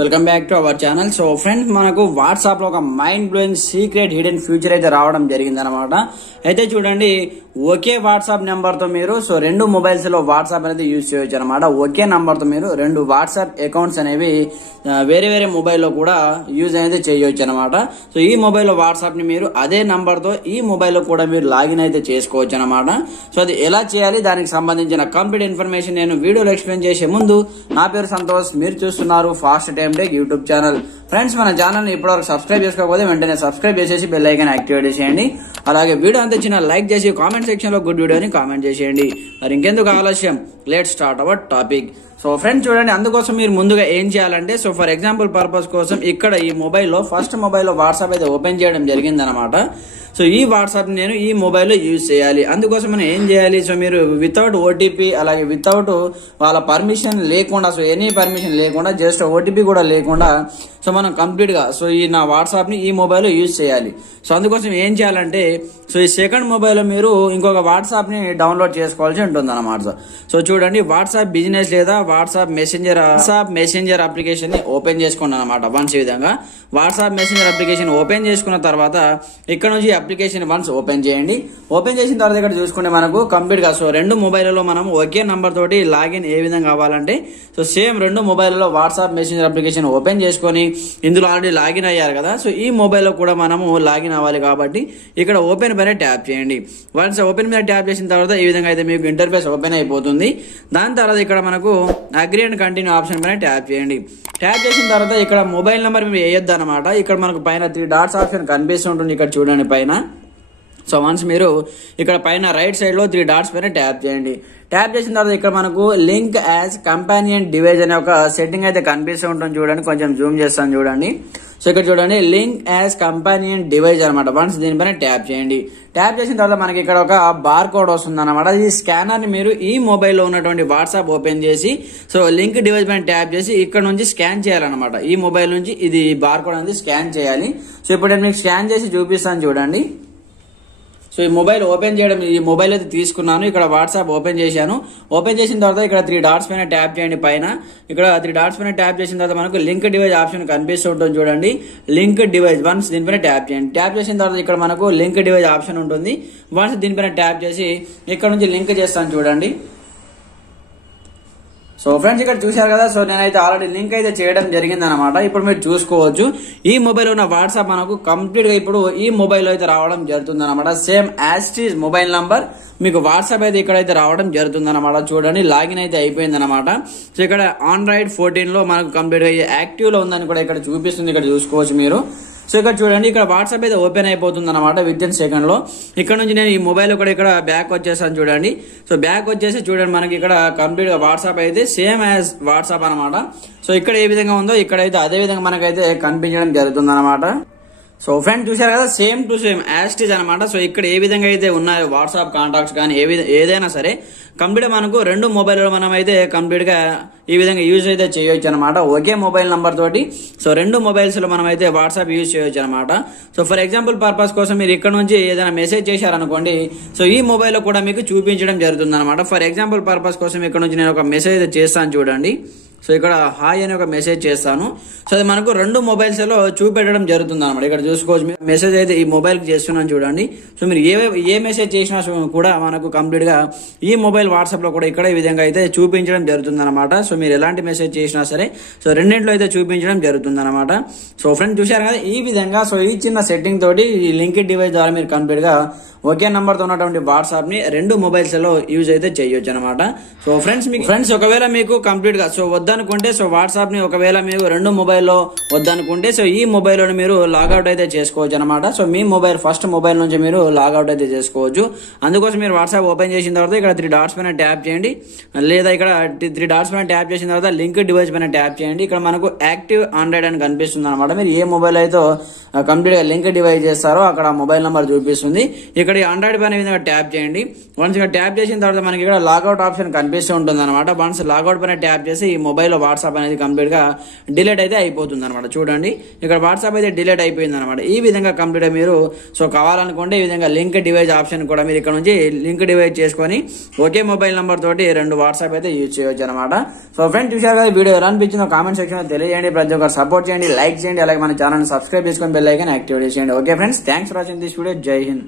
Welcome back to our channel. So friends, మనకు WhatsApp లో ఒక mind blowing secret hidden future అయితే రావడం జరిగింది అనమాట. అయితే చూడండి, ఒకే వాట్సాప్ నెంబర్ తో మీరు రెండు మొబైల్స్ లో వాట్సాప్ అనేది యూజ్ చేయొచ్చు అనమాట. ఒకే నంబర్ తో మీరు రెండు వాట్సాప్ అకౌంట్స్ అనేవి వేరే వేరే మొబైల్లో కూడా యూజ్ అనేది చేయొచ్చు అనమాట. సో ఈ మొబైల్లో వాట్సాప్ ని మీరు అదే నంబర్ తో ఈ మొబైల్లో కూడా మీరు లాగిన్ అయితే చేసుకోవచ్చు అనమాట. సో అది ఎలా చేయాలి, దానికి సంబంధించిన కంప్లీట్ ఇన్ఫర్మేషన్ నేను వీడియోలో ఎక్స్ప్లెయిన్ చేసే ముందు, నా పేరు సంతోష్, మీరు చూస్తున్నారు fast time tech YouTube channel. Friends, మన ఛానల్ ని ఇప్పటివరకు సబ్స్క్రైబ్ చేసుకోకపోతే వెంటనే సబ్స్క్రైబ్ చేసేసి బెల్ ఐకాన్ యాక్టివేట్ చేసేయండి. అలాగే వీడియో అంతా చిన్న లైక్ చేసి కామెంట్ సెక్షన్ లో గుడ్ వీడియోని కామెంట్ చేసేయండి. మరి ఇంకెందుకు ఆలస్యం, let's start our topic. So friends చూడండి, అందుకోసం మీరు ముందుగా ఏం చేయాలంటే, సో ఫర్ ఎగ్జాంపుల్ పర్పస్ కోసం ఇక్కడ ఈ మొబైల్లో ఫస్ట్ మొబైల్లో వాట్సాప్ అయితే ఓపెన్ చేయడం జరిగింది అనమాట. సో ఈ వాట్సాప్ నేను ఈ మొబైల్లో యూజ్ చేయాలి. అందుకోసం మనం ఏం చేయాలి, సో మీరు వితౌట్ ఓటీపీ, అలాగే వితౌట్ వాళ్ళ పర్మిషన్ లేకుండా, సో ఎనీ పర్మిషన్ లేకుండా, జస్ట్ ఓటీపీ కూడా లేకుండా, సో మనం కంప్లీట్ గా సో ఈ నా వాట్సాప్ ని ఈ మొబైల్లో యూజ్ చేయాలి. సో అందుకోసం ఏం చేయాలంటే, సో ఈ సెకండ్ మొబైల్లో మీరు ఇంకొక వాట్సాప్ ని డౌన్లోడ్ చేసుకోవాల్సి ఉంటుంది అనమాట. సో చూడండి, వాట్సాప్ బిజినెస్ లేదా వాట్సాప్ మెసెంజర్ అప్లికేషన్ ని ఓపెన్ చేసుకోండి అనమాట. వన్స్ ఈ విధంగా వాట్సాప్ మెసెంజర్ అప్లికేషన్ ఓపెన్ చేసుకున్న తర్వాత ఇక్కడ నుంచి అప్లికేషన్ వన్స్ ఓపెన్ చేయండి. ఓపెన్ చేసిన తర్వాత ఇక్కడ చూసుకుంటే మనకు కంప్లీట్ గా సో రెండు మొబైల్లో మనం ఒకే నంబర్ తోటి లాగిన్ ఏ విధంగా కావాలంటే, సో సేమ్ రెండు మొబైల్లో వాట్సాప్ మెసెంజర్ అప్లికేషన్ ఓపెన్ చేసుకొని ఇందులో ఆల్రెడీ లాగిన్ అయ్యారు కదా, సో ఈ మొబైల్లో కూడా మనము లాగిన్ అవ్వాలి కాబట్టి ఇక్కడ ఓపెన్ పైన ట్యాప్ చేయండి. వన్స్ ఓపెన్ మీద ట్యాప్ చేసిన తర్వాత ఈ విధంగా అయితే మీకు ఇంటర్ఫేస్ ఓపెన్ అయిపోతుంది. దాని తర్వాత ఇక్కడ మనకు అగ్రీ అండ్ కంటిన్యూ ఆప్షన్ పైన ట్యాప్ చేయండి. ట్యాప్ చేసిన తర్వాత ఇక్కడ మొబైల్ నెంబర్ మీరు వేయొద్దు అనమాట. ఇక్కడ మనకు పైన 3 డాట్స్ ఆప్షన్ కనిపిస్తుంటుంది, ఇక్కడ చూడండి పైన. సో వన్స్ మీరు ఇక్కడ పైన రైట్ సైడ్ లో 3 డాట్స్ పైన ట్యాప్ చేయండి. ట్యాప్ చేసిన తర్వాత ఇక్కడ మనకు లింక్ యాజ్ కంపానియన్ డివైస్ అనే ఒక సెట్టింగ్ అయితే కనిపిస్తూ ఉంటుంది. చూడండి, కొంచెం జూమ్ చేస్తాను చూడండి. సో ఇక్కడ చూడండి, లింక్ యాజ్ కంపానియన్ డివైస్ అనమాట. వన్స్ దీనిపైన ట్యాప్ చేయండి. ట్యాప్ చేసిన తర్వాత మనకి ఇక్కడ ఒక బార్ కోడ్ వస్తుంది అనమాట. ఈ స్కానర్ ని మీరు ఈ మొబైల్లో ఉన్నటువంటి వాట్సాప్ ఓపెన్ చేసి, సో లింక్ డివైస్ పైన ట్యాప్ చేసి ఇక్కడ నుంచి స్కాన్ చేయాలన్నమాట. ఈ మొబైల్ నుంచి ఇది బార్ కోడ్ అనేది స్కాన్ చేయాలి. సో ఇప్పుడు నేను మీకు స్కాన్ చేసి చూపిస్తాను చూడండి. సో ఈ మొబైల్ ఓపెన్ చేయడం, ఈ మొబైల్ అయితే తీసుకున్నాను, ఇక్కడ వాట్సాప్ ఓపెన్ చేశాను. ఓపెన్ చేసిన తర్వాత ఇక్కడ 3 డాట్స్ పైన ట్యాప్ చేయండి. పైన ఇక్కడ 3 డాట్స్ పైన ట్యాప్ చేసిన తర్వాత మనకు లింక్ డివైస్ ఆప్షన్ కనిపిస్తుంటుంది చూడండి. లింక్ డివైస్ వన్స్ దీనిపైన ట్యాప్ చేయండి. ట్యాప్ చేసిన తర్వాత ఇక్కడ మనకు లింక్ డివైస్ ఆప్షన్ ఉంటుంది. వన్స్ దీనిపైన ట్యాప్ చేసి ఇక్కడ నుంచి లింక్ చేస్తాను చూడండి. సో ఫ్రెండ్స్, ఇక్కడ చూశారు కదా, సో నేనైతే ఆల్రెడీ లింక్ అయితే చేయడం జరిగింది అనమాట. ఇప్పుడు మీరు చూసుకోవచ్చు, ఈ మొబైల్ ఉన్న వాట్సాప్ మనకు కంప్లీట్ గా ఇప్పుడు ఈ మొబైల్ అయితే రావడం జరుగుతుంది అనమాట. Same as it mobile number మీకు వాట్సాప్ అయితే ఇక్కడైతే రావడం జరుగుతుంది అనమాట. చూడండి, లాగిన్ అయితే అయిపోయింది అనమాట. సో ఇక్కడ ఆండ్రాయిడ్ 14 లో మనకు కంప్లీట్ గా యాక్టివ్ లో ఉందని కూడా ఇక్కడ చూపిస్తుంది, ఇక్కడ చూసుకోవచ్చు మీరు. సో ఇక్కడ చూడండి, ఇక్కడ వాట్సాప్ అయితే ఓపెన్ అయిపోతుంది అనమాట విత్ ఇన్ సెకండ్ లో. ఇక్కడ నుంచి నేను ఈ మొబైల్ కూడా ఇక్కడ బ్యాక్ వచ్చేసాను చూడండి. సో బ్యాక్ వచ్చేసి చూడండి, మనకి ఇక్కడ కంప్లీట్ గా వాట్సాప్ అయితే సేమ్ యాజ్ వాట్సాప్ అనమాట. సో ఇక్కడ ఏ విధంగా ఉందో ఇక్కడైతే అదే విధంగా మనకైతే కనిపించడం జరుగుతుంది అనమాట. సో ఫ్రెండ్ చూశారు కదా, same to same as it is అనమాట. సో ఇక్కడ ఏ విధంగా అయితే ఉన్నాయో వాట్సాప్ కాంటాక్ట్స్ కానీ ఏదైనా సరే కంప్లీట్ గా మనకు రెండు మొబైల్లో మనం అయితే కంప్లీట్ గా ఈ విధంగా యూజ్ అయితే చేయొచ్చు అనమాట. ఒకే మొబైల్ నంబర్ తోటి సో రెండు మొబైల్స్ లో మనం అయితే వాట్సాప్ యూజ్ చేయొచ్చు అనమాట. సో ఫర్ ఎగ్జాంపుల్ పర్పస్ కోసం మీరు ఇక్కడ నుంచి ఏదైనా మెసేజ్ చేశారనుకోండి, సో ఈ మొబైల్లో కూడా మీకు చూపించడం జరుగుతుంది అనమాట. ఫర్ ఎగ్జాంపుల్ పర్పస్ కోసం ఇక్కడ నుంచి నేను ఒక మెసేజ్ అయితే చేస్తాను చూడండి. సో ఇక్కడ హాయ్ అని ఒక మెసేజ్ చేస్తాను. సో అది మనకు రెండు మొబైల్స్ లో చూపెట్టడం జరుగుతుంది అనమాట. ఇక్కడ చూసుకోవచ్చు, మీరు మెసేజ్ అయితే ఈ మొబైల్ కి చేస్తున్నాను చూడండి. సో మీరు ఏ మెసేజ్ చేసినా కూడా మనకు కంప్లీట్ గా ఈ మొబైల్ వాట్సాప్ లో కూడా ఇక్కడ ఈ విధంగా అయితే చూపించడం జరుగుతుంది అనమాట. సో మీరు ఎలాంటి మెసేజ్ చేసినా సరే సో రెండింటిలో అయితే చూపించడం జరుగుతుంది అనమాట. సో ఫ్రెండ్ చూశారు కదా, ఈ విధంగా సో ఈ చిన్న సెట్టింగ్ తోటి ఈ లింక్ డివైస్ ద్వారా మీరు కంప్లీట్ గా ఒకే నంబర్ తో ఉన్నటువంటి వాట్సాప్ ని రెండు మొబైల్స్ లో యూజ్ అయితే చేయొచ్చు అనమాట. సో ఫ్రెండ్స్ ఒకవేళ మీకు కంప్లీట్ గా సో వద్దనుకుంటే, సో వాట్సాప్ ని ఒకవేళ మీరు రెండు మొబైల్లో వద్దనుకుంటే, సో ఈ మొబైల్ లో మీరు లాగౌట్ అయితే చేసుకోవచ్చు అనమాట. సో మీ మొబైల్ ఫస్ట్ మొబైల్ నుంచి మీరు లాగౌట్ అయితే చేసుకోవచ్చు. అందుకోసం మీరు వాట్సాప్ ఓపెన్ చేసిన తర్వాత ఇక్కడ 3 డాట్స్ పైన ట్యాప్ చేయండి, లేదా ఇక్కడ 3 డాట్స్ పైన ట్యాప్ చేసిన తర్వాత లింక్ డివైస్ పైన ట్యాప్ చేయండి. ఇక్కడ మనకు యాక్టివ్ ఆండ్రాయిడ్ అని కనిపిస్తుంది అనమాట. మీరు ఏ మొబైల్ అయితే కంప్లీట్ గా లింక్ డివైస్ చేస్తారో అక్కడ మొబైల్ నెంబర్ చూపిస్తుంది. ఇక్కడ ఆండ్రాయిడ్ పైన విధంగా ట్యాప్ చేయండి. వన్స్ ఇక్కడ ట్యాప్ చేసిన తర్వాత మనకి ఇక్కడ లాగౌట్ ఆప్షన్ కనిపిస్తూ ఉంటుంది అనమాట. వన్స్ లాగౌట్ పైన ట్యాప్ చేసి ఈ మొబైల్ మొబైల్లో వాట్సాప్ అనేది కంప్లీట్ గా డిలీట్ అయితే అయిపోతుంది అనమాట. చూడండి ఇక్కడ వాట్సాప్ అయితే డిలీట్ అయిపోయింది అనమాట. ఈ విధంగా కంప్లీట్ గా మీరు సో కావాలనుకుంటే ఈ విధంగా లింక్ డివైస్ ఆప్షన్ కూడా మీరు ఇక్కడ నుంచి లింక్ డివైస్ చేసుకొని ఒకే మొబైల్ నంబర్ తోటి 2 వాట్సాప్ అయితే యూజ్ చేయొచ్చు అనమాట. సో ఫ్రెండ్స్ చూసారు కదా, వీడియో ఎలా అనిపించిందో కామెంట్ సెక్షన్ లో తెలియజేయండి. ప్రతి ఒక్కరు సపోర్ట్ చేయండి, లైక్ చేయండి, అలాగే మన ఛానల్ సబ్స్క్రైబ్ చేసుకొని బెల్ ఐకాన్ యాక్టివేట్ చేయండి. Okay friends, thanks for watching this video. జై హింద్.